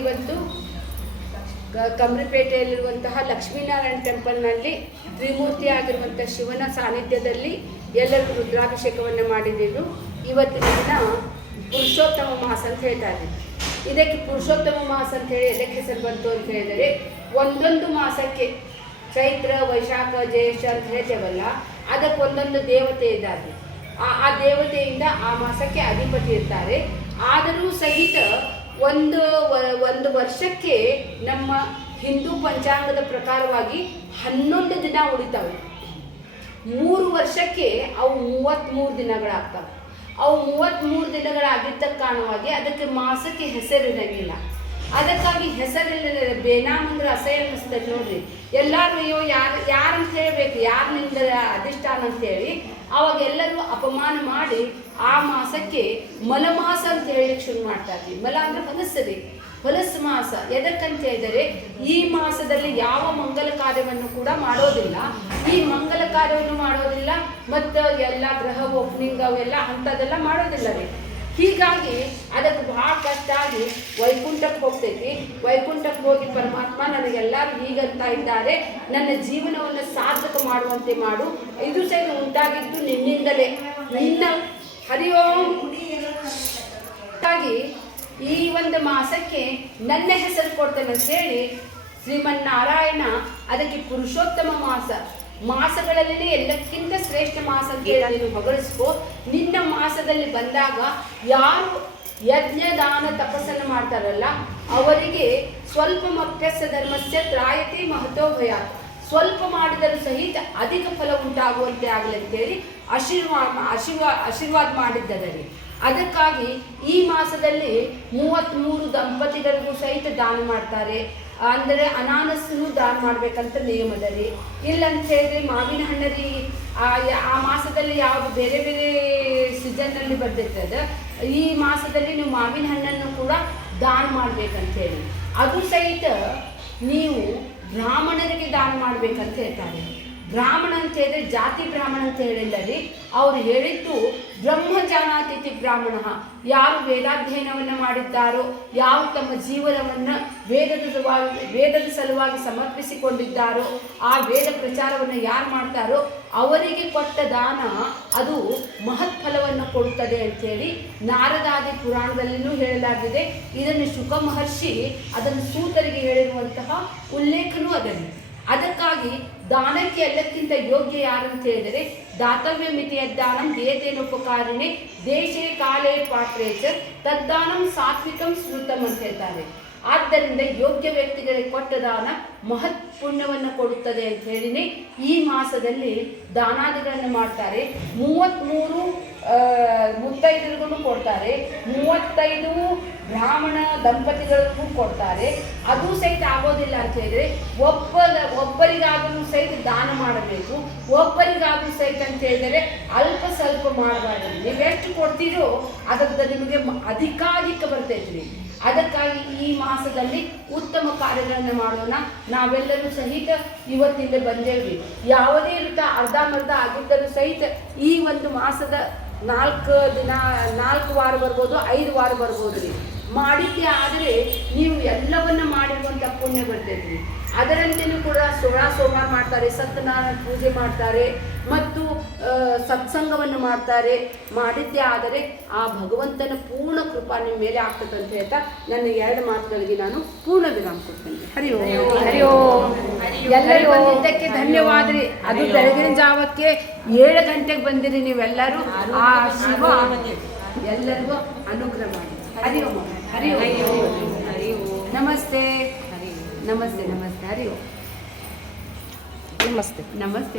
ಇವತ್ತು ಕಮ್ರಿಪೇಟೆಯಲ್ಲಿರುವಂತಹ ಲಕ್ಷ್ಮೀನಾರಾಯಣ ಟೆಂಪಲ್ನಲ್ಲಿ ತ್ರಿಮೂರ್ತಿ ಆಗಿರುವಂಥ ಶಿವನ ಸಾನ್ನಿಧ್ಯದಲ್ಲಿ ಎಲ್ಲರಿಗೂ ರುದ್ರಾಭಿಷೇಕವನ್ನು ಮಾಡಿದ್ದೆವು. ಇವತ್ತಿನ ದಿನ ಪುರುಷೋತ್ತಮ ಮಾಸ ಅಂತ ಹೇಳ್ತಾ ಇದ್ದೀವಿ. ಇದಕ್ಕೆ ಪುರುಷೋತ್ತಮ ಮಾಸ ಅಂತ ಹೇಳಿ ಎದಕ್ಕೆ ಹೆಸರು ಬಂತು ಅಂತ ಹೇಳಿದರೆ, ಒಂದೊಂದು ಮಾಸಕ್ಕೆ ಚೈತ್ರ, ವೈಶಾಖ, ಜ್ಯೇಷ್ಠ ಅಂತ ಹೇಳ್ತೇವಲ್ಲ, ಅದಕ್ಕೊಂದೊಂದು ದೇವತೆ ಇದ್ದಾರೆ. ಆ ದೇವತೆಯಿಂದ ಆ ಮಾಸಕ್ಕೆ ಅಧಿಪತಿ ಇರ್ತಾರೆ. ಆದರೂ ಸಹಿತ ಒಂದು ವರ್ಷಕ್ಕೆ ನಮ್ಮ ಹಿಂದೂ ಪಂಚಾಂಗದ ಪ್ರಕಾರವಾಗಿ 11 ದಿನ ಉಳಿತಾವೆ. 3 ವರ್ಷಕ್ಕೆ ಅವು 33 ದಿನಗಳಾಗ್ತವೆ. ಅವು 33 ದಿನಗಳಾಗಿದ್ದ ಕಾರಣವಾಗಿ ಅದಕ್ಕೆ ಮಾಸಕ್ಕೆ ಹೆಸರಿರಂಗಿಲ್ಲ. ಅದಕ್ಕಾಗಿ ಹೆಸರಿಲ್ಲ. ಬೇನಾಮಂದ್ರೆ ಅಸಹ್ಯ ಅನ್ನಿಸ್ತದೆ ನೋಡ್ರಿ. ಎಲ್ಲರೂ ಅಯ್ಯೋ ಯಾರಂತ ಹೇಳಬೇಕು, ಯಾರಿನಿಂದ ಅಧಿಷ್ಠಾನ ಅಂತೇಳಿ ಅವಾಗ ಎಲ್ಲರೂ ಅಪಮಾನ ಮಾಡಿ ಆ ಮಾಸಕ್ಕೆ ಮಲಮಾಸ ಅಂತ ಹೇಳಲಿಕ್ಕೆ ಶುರು ಮಾಡ್ತಾ ಇದ್ವಿ. ಮಲ ಅಂದ್ರೆ ಹೊಲಸರಿ, ಹೊಲಸು ಮಾಸ. ಎದಕ್ಕಂತ ಹೇಳಿದರೆ, ಈ ಮಾಸದಲ್ಲಿ ಯಾವ ಮಂಗಲ ಕಾರ್ಯವನ್ನು ಕೂಡ ಮಾಡೋದಿಲ್ಲ. ಈ ಮಂಗಲ ಕಾರ್ಯವನ್ನು ಮಾಡೋದಿಲ್ಲ ಮತ್ತು ಎಲ್ಲ ಗ್ರಹ ಓಪನಿಂಗ್ ಅವೆಲ್ಲ ಅಂಥದ್ದೆಲ್ಲ ಮಾಡೋದಿಲ್ಲ ರೀ. ಹೀಗಾಗಿ ಅದಕ್ಕೆ ಭಾಳ ಕಷ್ಟ ಆಗಿ ವೈಕುಂಠಕ್ಕೆ ಹೋಗ್ತೈತಿ. ವೈಕುಂಠಕ್ಕೆ ಹೋಗಿ ಪರಮಾತ್ಮ ನನಗೆಲ್ಲರೂ ಹೀಗಂತ ಇದ್ದಾರೆ, ನನ್ನ ಜೀವನವನ್ನು ಸಾರ್ಥಕ ಮಾಡುವಂತೆ ಮಾಡು. ಇದು ಸಹ ಉಂಟಾಗಿದ್ದು ನಿನ್ನಿಂದಲೇ, ನಿನ್ನ ಹರಿಯೋಂ. ಹಾಗಾಗಿ ಈ ಒಂದು ಮಾಸಕ್ಕೆ ನನ್ನ ಹೆಸರು ಕೊಡ್ತೇನೆ ಅಂತ ಹೇಳಿ ಶ್ರೀಮನ್ನಾರಾಯಣ ಅದಕ್ಕೆ ಪುರುಷೋತ್ತಮ ಮಾಸಗಳಲ್ಲಿ ಎಲ್ಲಕ್ಕಿಂತ ಶ್ರೇಷ್ಠ ಮಾಸ ಅಂತ ಹೇಳಿ ನೀನು ಹೊಗಳಿಸ್ಕೋ. ನಿನ್ನ ಮಾಸದಲ್ಲಿ ಬಂದಾಗ ಯಾರು ಯಜ್ಞ ದಾನ ತಪಸ್ಸನ್ನು ಮಾಡ್ತಾರಲ್ಲ ಅವರಿಗೆ ಸ್ವಲ್ಪ ಮಪ್ಯಸ್ಯ ಧರ್ಮಸ್ಯ ತ್ರಾಯತೆ ಮಹತೋ ಭಯಾತ್. ಸ್ವಲ್ಪ ಮಾಡಿದರೂ ಸಹಿತ ಅಧಿಕ ಫಲ ಉಂಟಾಗುವಂತೆ ಆಗಲಿ ಅಂತೇಳಿ ಆಶೀರ್ವಾದ ಮಾಡಿದ್ದರಿ. ಅದಕ್ಕಾಗಿ ಈ ಮಾಸದಲ್ಲಿ 33 ದಂಪತಿಗಳಿಗೂ ಸಹಿತ ದಾನ ಮಾಡ್ತಾರೆ. ಅಂದರೆ ಅನಾನಸ್ಸನ್ನು ದಾನ ಮಾಡ್ಬೇಕಂತ ನಿಯಮದಲ್ಲಿ. ಇಲ್ಲಂತ ಹೇಳಿದ್ರೆ ಮಾವಿನ ಹಣ್ಣರಿ ಆ ಮಾಸದಲ್ಲಿ ಯಾವುದು ಬೇರೆ ಬೇರೆ ಸೀಸನ್ನಲ್ಲಿ ಬರ್ದಿರ್ತದೆ, ಈ ಮಾಸದಲ್ಲಿ ನೀವು ಮಾವಿನ ಹಣ್ಣನ್ನು ಕೂಡ ದಾನ ಮಾಡ್ಬೇಕಂತೇಳಿ. ಅದು ಸಹಿತ ನೀವು ಬ್ರಾಹ್ಮಣರಿಗೆ ದಾನ ಮಾಡ್ಬೇಕಂತ ಹೇಳ್ತಾರೆ. ಬ್ರಾಹ್ಮಣ ಅಂತ ಹೇಳಿದ್ರೆ ಜಾತಿ ಬ್ರಾಹ್ಮಣ ಅಂತ ಹೇಳಿಲ್ಲ ರೀ. ಅವ್ರು ಹೇಳಿದ್ದು ಬ್ರಹ್ಮಜಾನಾತಿಥಿ ಬ್ರಾಹ್ಮಣ. ಯಾರು ವೇದಾಧ್ಯಯನವನ್ನು ಮಾಡಿದ್ದಾರೋ, ಯಾರು ತಮ್ಮ ಜೀವನವನ್ನು ವೇದದ ಸಲುವಾಗಿ ಸಮರ್ಪಿಸಿಕೊಂಡಿದ್ದಾರೋ, ಆ ವೇದ ಪ್ರಚಾರವನ್ನು ಯಾರು ಮಾಡ್ತಾರೋ ಅವರಿಗೆ ಕೊಟ್ಟ ದಾನ ಅದು ಮಹತ್ ಫಲವನ್ನು ಕೊಡುತ್ತದೆ ಅಂಥೇಳಿ ನಾರದಾದಿ ಪುರಾಣದಲ್ಲಿಯೂ ಹೇಳಲಾಗಿದೆ. ಇದನ್ನು ಶುಕ ಮಹರ್ಷಿ ಅದನ್ನು ಸೂತರಿಗೆ ಹೇಳಿರುವಂತಹ ಉಲ್ಲೇಖನೂ ಅದನ್ನು. ಅದಕ್ಕಾಗಿ ದಾನಕ್ಕೆ ಎಲ್ಲಕ್ಕಿಂತ ಯೋಗ್ಯ ಯಾರಂತ ಹೇಳಿದರೆ, ದಾತವ್ಯ ಮಿತಿಯ ದಾನಂ ದೇತೇನೋಪಕಾರಿಣೆ ದೇಶೇ ಕಾಲೇ ಪಾತ್ರೆ ಚ ತದ್ದಾನಂ ಸಾತ್ವಿಕಂ ಸ್ಮೃತಂ ಅಂತ ಹೇಳ್ತಾರೆ. ಆದ್ದರಿಂದ ಯೋಗ್ಯ ವ್ಯಕ್ತಿಗಳಿಗೆ ಕೊಟ್ಟ ದಾನ ಮಹತ್ ಪುಣ್ಯವನ್ನು ಕೊಡುತ್ತದೆ ಅಂತ ಹೇಳಿನೇ ಈ ಮಾಸದಲ್ಲಿ ದಾನಾದಿಗಳನ್ನು ಮಾಡ್ತಾರೆ. 33 ಮುತ್ತೈದರಿಗೂ ಕೊಡ್ತಾರೆ, 35 ಬ್ರಾಹ್ಮಣ ದಂಪತಿಗಳಿಗೂ ಕೊಡ್ತಾರೆ. ಅದು ಸಹಿತ ಆಗೋದಿಲ್ಲ ಅಂತ ಹೇಳಿದ್ರೆ ಒಬ್ಬರಿಗಾದರೂ ಸಹಿತ ದಾನ ಮಾಡಬೇಕು. ಒಬ್ಬರಿಗಾದರೂ ಸಹಿತ ಅಂತ ಹೇಳಿದರೆ ಅಲ್ಪ ಸ್ವಲ್ಪ ಮಾಡಬಾರ್ದು. ನೀವೆಷ್ಟು ಕೊಡ್ತೀರೋ ಅದರಿಂದ ನಿಮಗೆ ಅಧಿಕಾಧಿಕ ಬರ್ತೈತ್ರಿ. ಅದಕ್ಕಾಗಿ ಈ ಮಾಸದಲ್ಲಿ ಉತ್ತಮ ಕಾರ್ಯಗಳನ್ನು ಮಾಡೋಣ. ನಾವೆಲ್ಲರೂ ಸಹಿತ ಇವತ್ತಿಂದ ಬಂದೇವ್ರಿ. ಯಾವುದೇ ರೀತಿ ಅರ್ಧಂಬರ್ಧ ಆಗಿದ್ದರೂ ಸಹಿತ ಈ ಒಂದು ಮಾಸದ 4 ವಾರ ಬರ್ಬೋದು, 5 ವಾರ ಬರ್ಬೋದು ರೀ. ಮಾಡಿದ್ದೆ ಆದರೆ ನೀವು ಎಲ್ಲವನ್ನ ಮಾಡಿರುವಂಥ ಪುಣ್ಯ ಬರ್ತೈತ್ರಿ. ಅದರಂತೆಯೂ ಕೂಡ ಸೋಮವಾರ ಮಾಡ್ತಾರೆ, ಸತ್ಯನಾರಾಯಣ ಪೂಜೆ ಮಾಡ್ತಾರೆ ಮತ್ತು ಸತ್ಸಂಗವನ್ನು ಮಾಡ್ತಾರೆ. ಮಾಡಿದ್ದೇ ಆದರೆ ಆ ಭಗವಂತನ ಪೂರ್ಣ ಕೃಪಾ ನಿಮ್ಮ ಮೇಲೆ ಆಗ್ತದೆ ಅಂತ ಹೇಳ್ತಾ ನನ್ನ 2 ಮಾತುಗಳಿಗೆ ನಾನು ಪೂರ್ಣ ವಿರಾಮ ಕೊಡ್ತೇನೆ. ಹರಿ ಓಂ. ಹರಿ ಓಂ. ಎಲ್ಲರಿಗೂ ಬಂದಿದ್ದಕ್ಕೆ ಧನ್ಯವಾದ ರೀ. ಅದು ಬೆಳಗಿನ ಜಾವಕ್ಕೆ 7 ಗಂಟೆಗೆ ಬಂದಿರಿ ನೀವೆಲ್ಲರೂ. ಆ ಶಿವ ಎಲ್ಲರಿಗೂ ಅನುಗ್ರಹ ಮಾಡಿ. ಹರಿ ಓಂ. ಹರಿ ಓಂ. ನಮಸ್ತೆ. ನಮಸ್ತೆ. ನಮಸ್ತೆ. ಹರಿ ಓಂ. ನಮಸ್ತೆ. ನಮಸ್ತೆ. ನಮಸ್ತೆ.